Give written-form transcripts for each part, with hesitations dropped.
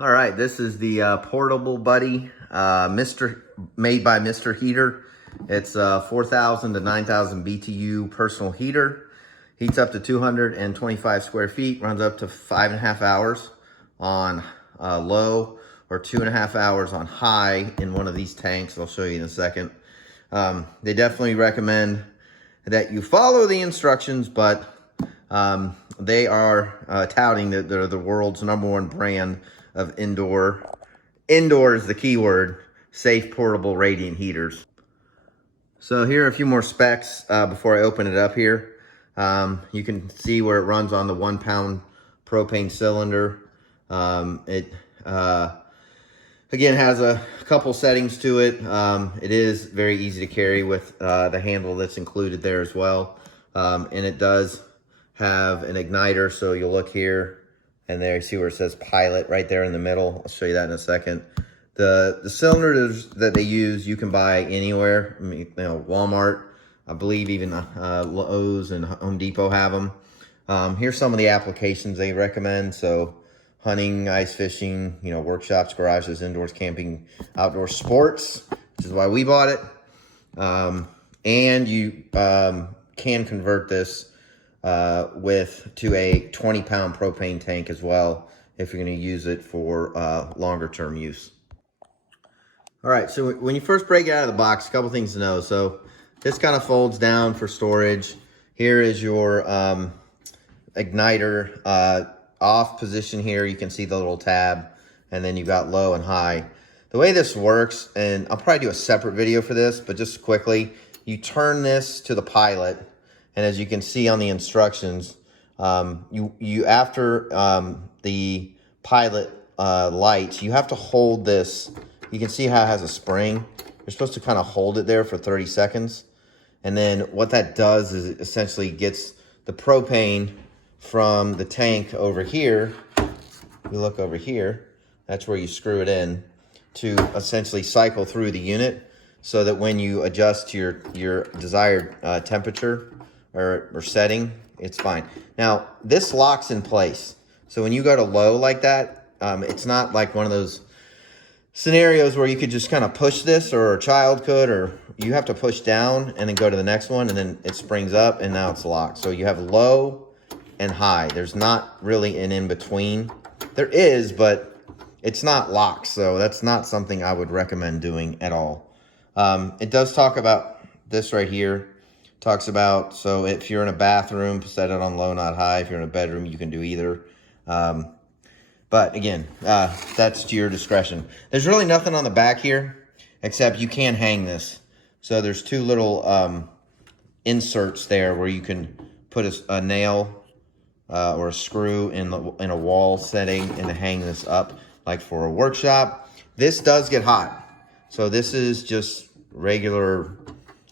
All right, this is the portable buddy, made by Mr. Heater. It's 4,000 to 9,000 BTU personal heater. Heats up to 225 square feet, runs up to 5.5 hours on low or 2.5 hours on high in one of these tanks. I'll show you in a second. They definitely recommend that you follow the instructions, but they are touting that they're the world's #1 brand of indoor is the key word, safe portable radiant heaters. So here are a few more specs before I open it up here. You can see where it runs on the 1 pound propane cylinder. It again has a couple settings to it. It is very easy to carry with the handle that's included there as well. And it does have an igniter, so you'll look here and there you see where it says pilot right there in the middle. I'll show you that in a second. The cylinders that they use you can buy anywhere. I mean, Walmart, I believe even Lowe's and Home Depot have them. Here's some of the applications they recommend. So hunting, ice fishing, workshops, garages, indoors, camping, outdoor sports, which is why we bought it. And you can convert this to a 20-pound propane tank as well if you're going to use it for longer term use. All right, so when you first break it out of the box, a couple things to know. So this kind of folds down for storage. Here is your igniter off position here. You can see the little tab, and then you've got low and high. The way this works, and I'll probably do a separate video for this, but just quickly, you turn this to the pilot. And as you can see on the instructions, you after the pilot lights, you have to hold this. You can see how it has a spring. You're supposed to kind of hold it there for 30 seconds. And then what that does is it essentially gets the propane from the tank over here. You look over here, that's where you screw it in to essentially cycle through the unit so that when you adjust to your desired temperature, or setting, it's fine. Now, this locks in place. So when you go to low like that, it's not like one of those scenarios where you could just kind of push this, or a child could, or you have to push down and then go to the next one, and then it springs up and now it's locked. So you have low and high. There's not really an in-between. There is, but it's not locked. So that's not something I would recommend doing at all. It does talk about this right here. Talks about, so if you're in a bathroom, set it on low, not high. If you're in a bedroom, you can do either. But again, that's to your discretion. There's really nothing on the back here, except you can hang this. So there's two little inserts there where you can put a nail or a screw in a wall setting and hang this up, like for a workshop. This does get hot. So this is just regular,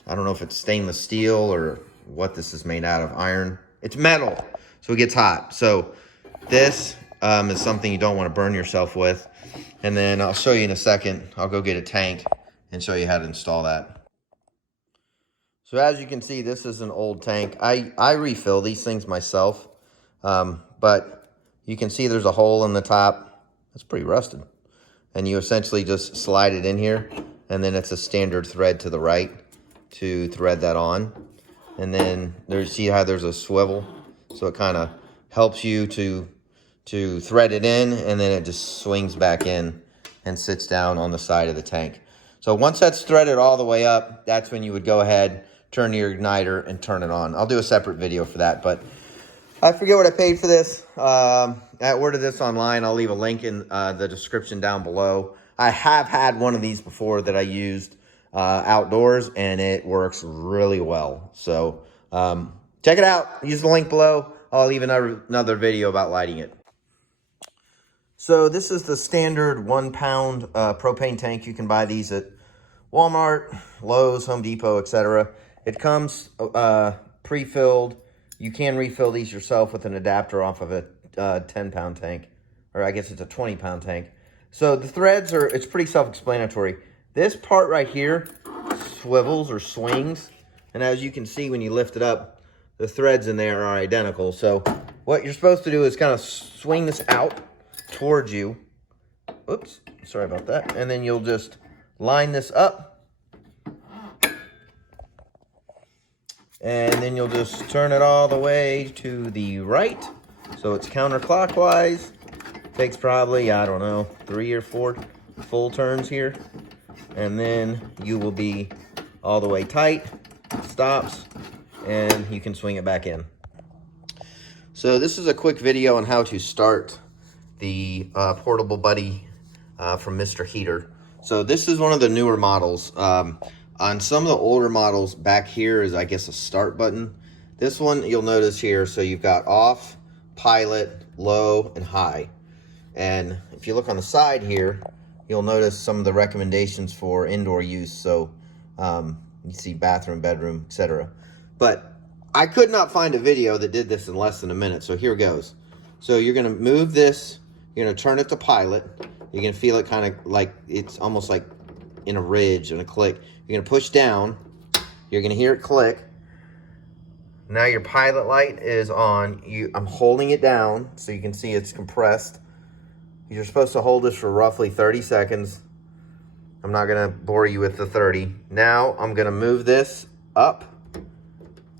I don't know if it's stainless steel or what this is made out of, iron. It's metal, so it gets hot. So this is something you don't want to burn yourself with. And then I'll show you in a second. I'll go get a tank and show you how to install that. So as you can see, this is an old tank. I refill these things myself, but you can see there's a hole in the top. It's pretty rusted. And you essentially just slide it in here, and then it's a standard thread to the right to thread that on. And then see how there's a swivel, so it kind of helps you to thread it in, and then it just swings back in and sits down on the side of the tank. So once that's threaded all the way up, that's when you would go ahead, turn your igniter and turn it on. I'll do a separate video for that, but I forget what I paid for this. I ordered this online. I'll leave a link in the description down below. I have had one of these before that I used outdoors, and it works really well. So check it out. Use the link below. I'll leave another video about lighting it. So this is the standard 1 pound propane tank. You can buy these at Walmart, Lowe's, Home Depot, etc. It comes pre-filled. You can refill these yourself with an adapter off of a 10-pound tank, or I guess it's a 20-pound tank. So the threads it's pretty self-explanatory. This part right here swivels or swings, and as you can see when you lift it up, the threads in there are identical. So what you're supposed to do is kind of swing this out towards you, oops, sorry about that. And then you'll just line this up. And then you'll just turn it all the way to the right. So it's counterclockwise. Takes probably, I don't know, 3 or 4 full turns here. And then you will be all the way tight, stops, and you can swing it back in. So this is a quick video on how to start the Portable Buddy from Mr. Heater. So this is one of the newer models. On some of the older models, back here is, I guess, a start button. This one, you'll notice here, so you've got off, pilot, low, and high. And if you look on the side here, you'll notice some of the recommendations for indoor use. So you see bathroom, bedroom, etc. But I could not find a video that did this in less than a minute. So here goes. So you're going to move this. You're going to turn it to pilot. You're going to feel it kind of like it's almost like in a ridge and a click. You're going to push down. You're going to hear it click. Now your pilot light is on. I'm holding it down so you can see it's compressed. You're supposed to hold this for roughly 30 seconds. I'm not going to bore you with the 30. Now I'm going to move this up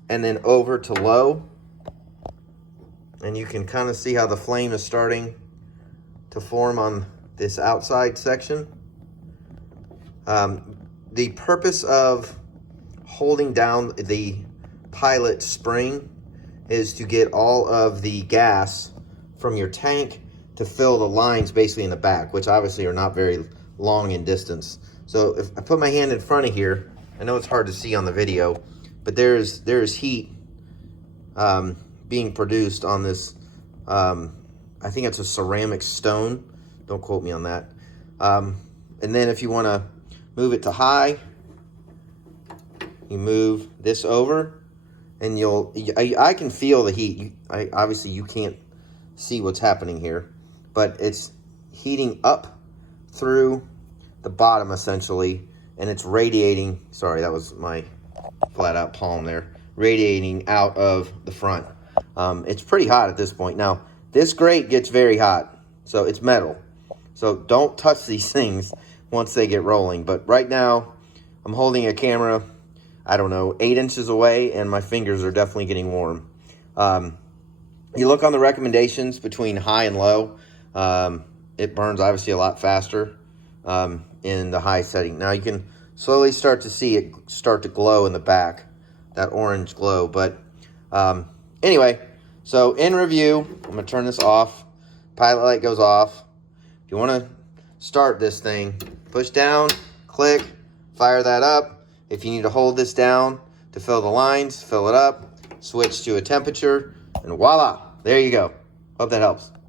and then over to low. And you can kind of see how the flame is starting to form on this outside section. The purpose of holding down the pilot spring is to get all of the gas from your tank to fill the lines basically in the back, which obviously are not very long in distance. So if I put my hand in front of here, I know it's hard to see on the video, but there's heat being produced on this, I think it's a ceramic stone. Don't quote me on that. And then if you want to move it to high, you move this over, and I can feel the heat. Obviously you can't see what's happening here, but it's heating up through the bottom essentially, and it's radiating. Sorry, that was my flat out palm there. Radiating out of the front. It's pretty hot at this point. Now, this grate gets very hot, so it's metal. So don't touch these things once they get rolling. But right now, I'm holding a camera, I don't know, 8 inches away, and my fingers are definitely getting warm. You look on the recommendations between high and low, it burns obviously a lot faster in the high setting. Now you can slowly start to see it start to glow in the back, that orange glow. But anyway, so in review, I'm going to turn this off. Pilot light goes off. If you want to start this thing, push down, click, fire that up. If you need to hold this down to fill the lines, fill it up, switch to a temperature, and voila, there you go. Hope that helps.